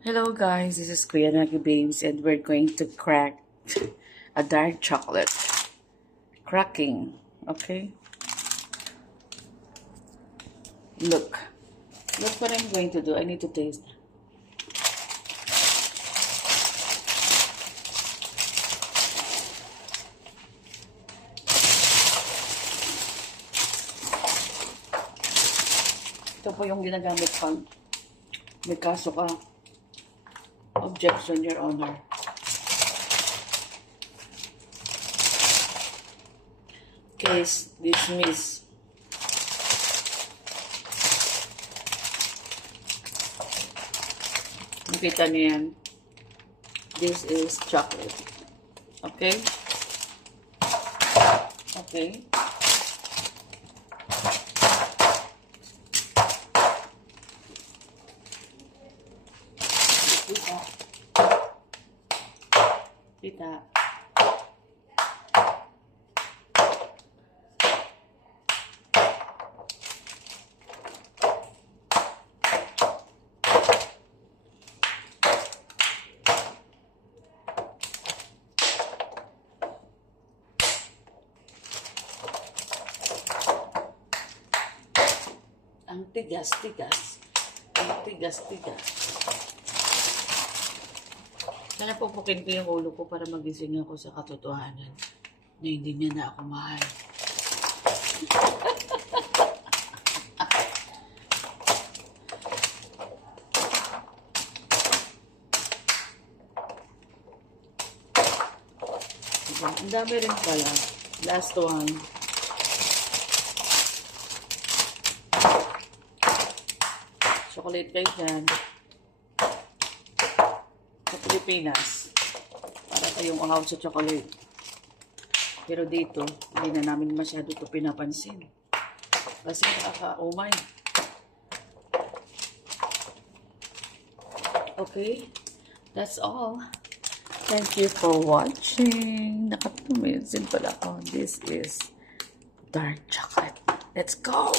Hello guys, this is Kuya Nagi Babes and we're going to crack a dark chocolate. Cracking, okay? Look what I'm going to do. I need to taste. Ito po yung ginagamit pag may kaso ka. Objection, Your Honor. Case dismissed. Nakita niyo yan. This is chocolate. Okay? Okay? Kita. Ang tigas-tigas. Ang tigas-tigas. Sana pupukin ko yung ulo ko para magising ako sa katotohanan na hindi niya na ako mahal. Ang dami rin pala. Last one. Chocolate kayo dyan. Sa Pilipinas, para kayong uhaw sa chocolate. Pero dito, hindi na namin masyado ito pinapansin. Kasi nakaka-umay. Okay, that's all. Thank you for watching. Nakatuminsin pala ako. This is dark chocolate. Let's go!